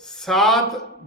7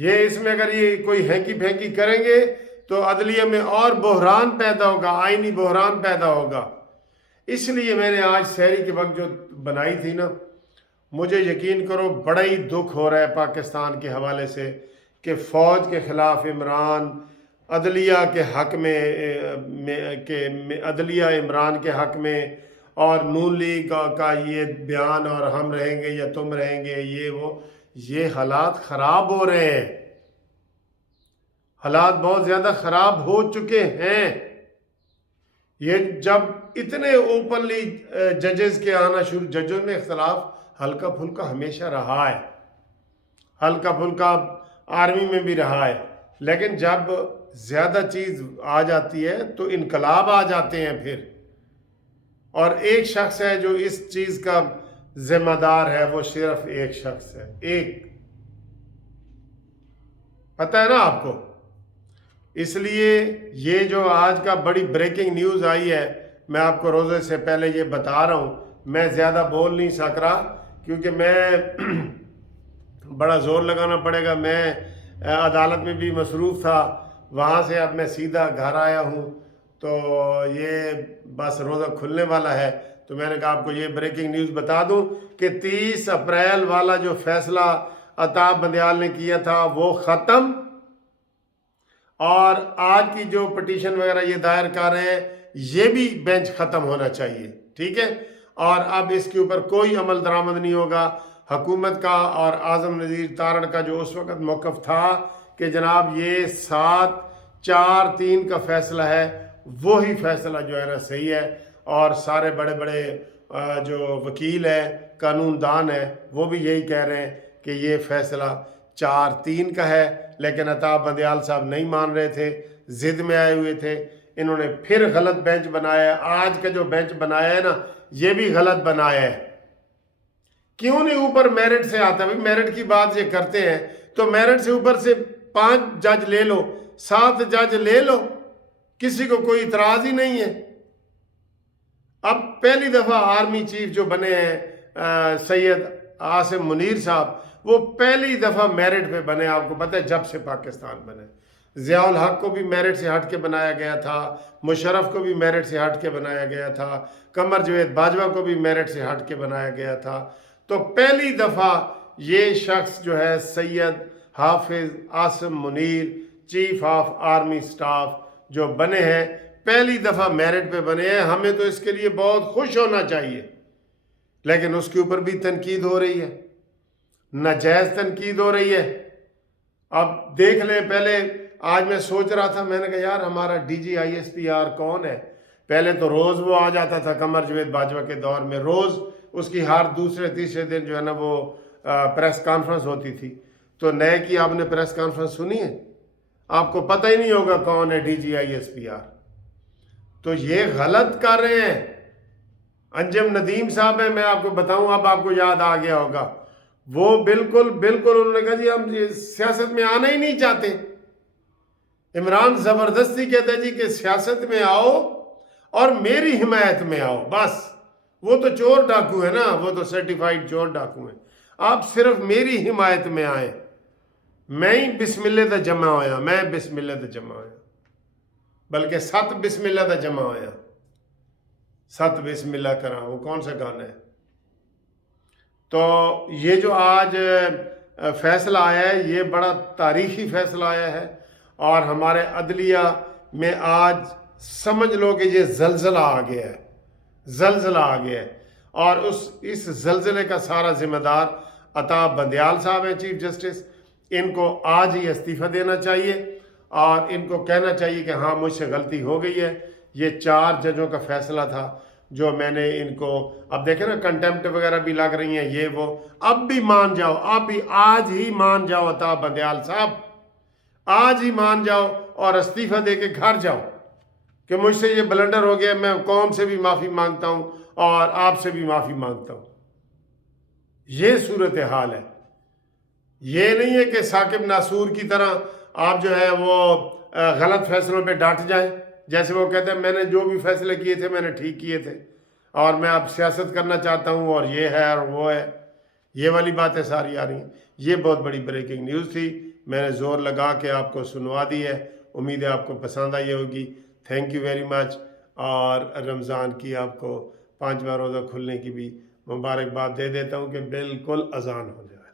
یہ اس میں اگر یہ کوئی ہینکی پھینکی کریں گے تو عدلیہ میں اور بحران پیدا ہوگا، آئینی بحران پیدا ہوگا۔ اس لیے میں نے آج سحری کے وقت جو بنائی تھی نا، مجھے یقین کرو بڑا ہی دکھ ہو رہا ہے پاکستان کے حوالے سے کہ فوج کے خلاف عمران، عدلیہ کے حق میں کہ عدلیہ عمران کے حق میں، اور نون لیگ کا یہ بیان، اور ہم رہیں گے یا تم رہیں گے، یہ حالات خراب ہو رہے ہیں، حالات بہت زیادہ خراب ہو چکے ہیں۔ یہ جب اتنے اوپنلی ججز کے آنا شروع، ججوں میں اختلاف ہلکا پھلکا ہمیشہ رہا ہے، ہلکا پھلکا آرمی میں بھی رہا ہے، لیکن جب زیادہ چیز آ جاتی ہے تو انقلاب آ جاتے ہیں پھر، اور ایک شخص ہے جو اس چیز کا ذمہ دار ہے، وہ صرف ایک شخص ہے، ایک، پتہ ہے نا آپ کو۔ اس لیے یہ جو آج کا بڑی بریکنگ نیوز آئی ہے، میں آپ کو روزے سے پہلے یہ بتا رہا ہوں، میں زیادہ بول نہیں سک رہا کیونکہ میں بڑا زور لگانا پڑے گا، میں عدالت میں بھی مصروف تھا، وہاں سے اب میں سیدھا گھر آیا ہوں، تو یہ بس روزہ کھلنے والا ہے، تو میں نے کہا آپ کو یہ بریکنگ نیوز بتا دوں کہ 30 اپریل والا جو فیصلہ عطا بندیال نے کیا تھا وہ ختم، اور آج کی جو پٹیشن وغیرہ یہ دائر کر رہے ہیں یہ بھی بینچ ختم ہونا چاہیے، ٹھیک ہے، اور اب اس کے اوپر کوئی عمل درآمد نہیں ہوگا۔ حکومت کا اور اعظم نذیر تارڑ کا جو اس وقت موقف تھا کہ جناب یہ 7-4-3 کا فیصلہ ہے، وہی فیصلہ جو ہے نا صحیح ہے، اور سارے بڑے بڑے جو وکیل ہیں، قانون دان ہیں، وہ بھی یہی کہہ رہے ہیں کہ یہ فیصلہ 4-3 کا ہے، لیکن عطا بندیال صاحب نہیں مان رہے تھے، ضد میں آئے ہوئے تھے، انہوں نے پھر غلط بینچ بنایا ہے۔ آج کا جو بینچ بنایا ہے نا یہ بھی غلط بنایا ہے۔ کیوں نہیں اوپر میرٹ سے آتا؟ بھائی میرٹ کی بات یہ کرتے ہیں تو میرٹ سے اوپر سے 5 جج لے لو، 7 جج لے لو، کسی کو کوئی اعتراض ہی نہیں ہے۔ اب پہلی دفعہ آرمی چیف جو بنے ہیں سید عاصم منیر صاحب، وہ پہلی دفعہ میرٹ پہ بنے، آپ کو پتہ ہے جب سے پاکستان بنے۔ ضیاء الحق کو بھی میرٹ سے ہٹ کے بنایا گیا تھا، مشرف کو بھی میرٹ سے ہٹ کے بنایا گیا تھا، قمر جاوید باجوہ کو بھی میرٹ سے ہٹ کے بنایا گیا تھا۔ تو پہلی دفعہ یہ شخص جو ہے سید حافظ Asim Munir, chief of army staff جو بنے ہیں، پہلی دفعہ میرٹ پہ بنے ہیں، ہمیں تو اس کے لیے بہت خوش ہونا چاہیے، لیکن اس کے اوپر بھی تنقید ہو رہی ہے، ناجائز تنقید ہو رہی ہے۔ اب دیکھ لیں، پہلے آج میں سوچ رہا تھا، میں نے کہا یار ہمارا ڈی جی ISPR کون ہے؟ پہلے تو روز وہ آ جاتا تھا قمر جاوید باجوہ کے دور میں، روز اس کی ہر دوسرے تیسرے دن جو ہے نا وہ پریس کانفرنس ہوتی تھی۔ تو نئے کی آپ نے پریس کانفرنس سنی ہے؟ آپ کو پتہ ہی نہیں ہوگا کون ہے ڈی جی ISPR۔ تو یہ غلط کر رہے ہیں۔ انجم ندیم صاحب ہیں، میں آپ کو بتاؤں، اب آپ کو یاد آ گیا ہوگا، وہ بالکل انہوں نے کہا جی ہم سیاست میں آنا ہی نہیں چاہتے۔ عمران زبردستی کہتا ہے جی کہ سیاست میں آؤ اور میری حمایت میں آؤ، بس۔ وہ تو چور ڈاکو ہے نا، وہ تو سرٹیفائیڈ چور ڈاکو ہیں، آپ صرف میری حمایت میں آئیں۔ میں ہی بسم اللہ دا جمع ہویا، میں بسم اللہ دا جمع ہویا، بلکہ 7 بسم اللہ دا جمع ہویا، 7 بسم اللہ کرا، وہ کون سا گانا ہے؟ تو یہ جو آج فیصلہ آیا ہے یہ بڑا تاریخی فیصلہ آیا ہے، اور ہمارے عدلیہ میں آج سمجھ لو کہ یہ زلزلہ آ گیا ہے، زلزلہ آ گیا ہے، اور اس زلزلے کا سارا ذمہ دار عطا بندیال صاحب ہیں چیف جسٹس۔ ان کو آج ہی استعفیٰ دینا چاہیے، اور ان کو کہنا چاہیے کہ ہاں مجھ سے غلطی ہو گئی ہے۔ یہ 4 ججوں کا فیصلہ تھا جو میں نے ان کو، اب دیکھیں نا کنٹیمپٹ وغیرہ بھی لگ رہی ہیں، یہ وہ، اب بھی مان جاؤ، اب بھی آج ہی مان جاؤ عطا بندیال صاحب، آج ہی مان جاؤ اور استعفیٰ دے کے گھر جاؤ کہ مجھ سے یہ بلنڈر ہو گیا، میں قوم سے بھی معافی مانگتا ہوں اور آپ سے بھی معافی مانگتا ہوں۔ یہ صورتحال ہے۔ یہ نہیں ہے کہ ثاقب ناصور کی طرح آپ جو ہے وہ غلط فیصلوں پہ ڈٹ جائیں، جیسے وہ کہتے ہیں میں نے جو بھی فیصلے کیے تھے میں نے ٹھیک کیے تھے، اور میں اب سیاست کرنا چاہتا ہوں، اور یہ ہے اور وہ ہے۔ یہ والی باتیں ساری آ رہی ہیں. یہ بہت بڑی بریکنگ نیوز تھی، میں نے زور لگا کے آپ کو سنوا دی ہے. امید ہے آپ کو پسند آئی ہوگی. Thank you very much. اور رمضان کی آپ کو 5واں روزہ کھلنے کی بھی مبارکباد دے دیتا ہوں کہ بالکل اذان ہو جائے.